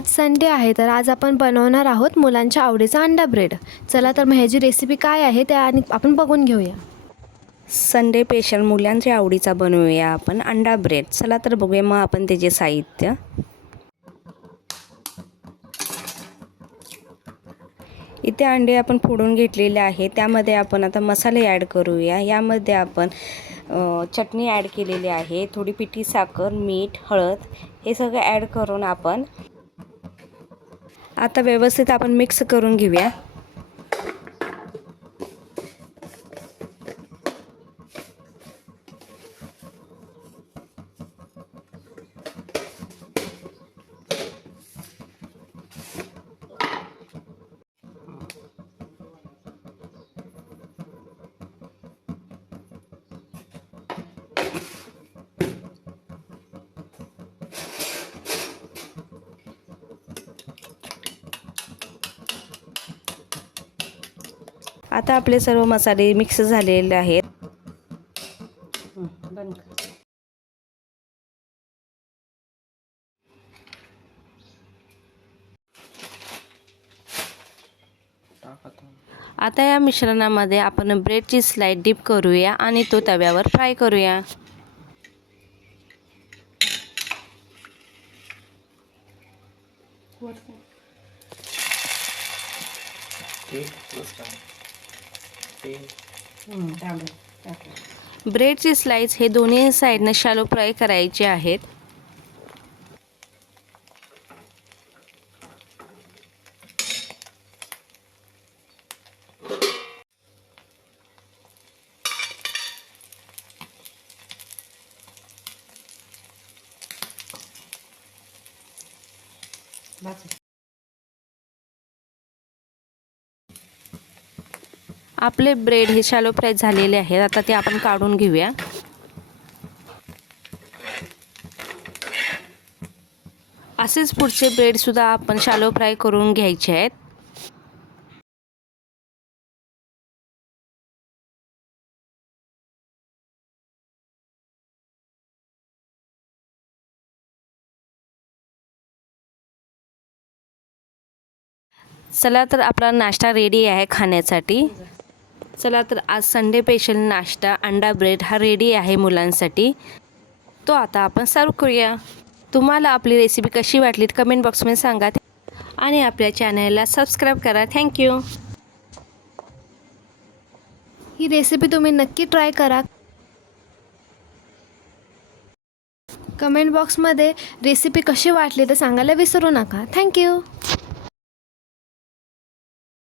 आज संडे आहे तर आज आपण बनवणार आहोत मुलांच्या आवडीचा अंडा ब्रेड. चला तर मग ह्याची रेसिपी काय आहे ते आणि आपण बघून घेऊया. संडे स्पेशल मुलांच्या आवडीचा बनवूया आपण अंडा ब्रेड. चला तर बघूया मग आपण त्याचे साहित्य. इथे अंडे आपण फोडून घेतलेले आहे. त्यामध्ये आपण आता मसाले ॲड करूया. यामध्ये आपण चटणी ॲड केलेली आहे, थोडी पिठी साखर, मीठ, हळद हे सगळं ॲड करून आपण आता व्यवस्थित आपण मिक्स करून घेऊया. आता आपले सर्व मसाले मिक्स झालेले आहेत. आता या मिश्रणामध्ये आपण ब्रेडची स्लाइस डिप करूया आणि तो तव्यावर फ्राय करूया. ब्रेडची स्लाइस हे दोन्ही साईडने शॅलो फ्राय करायचे आहेत. आपले ब्रेड हे शॅलो फ्राय झालेले आहेत. आता ते आपण काढून घेऊया. असेच पुढचे ब्रेड सुद्धा आपण शॅलो फ्राय करून घ्यायचे आहेत. चला तर आपला नाश्ता रेडी आहे खाण्यासाठी. चला तर आज संडे स्पेशल नाश्ता अंडा ब्रेड हा रेडी आहे मुलांसाठी. तो आता आपण सर्व करूया. तुम्हाला आपली रेसिपी कशी वाटली कमेंट बॉक्समध्ये सांगा आणि आपल्या चॅनलला सबस्क्राईब करा. थँक्यू. ही रेसिपी तुम्ही नक्की ट्राय करा. कमेंट बॉक्समध्ये रेसिपी कशी वाटली ते सांगायला विसरू नका. थँक्यू.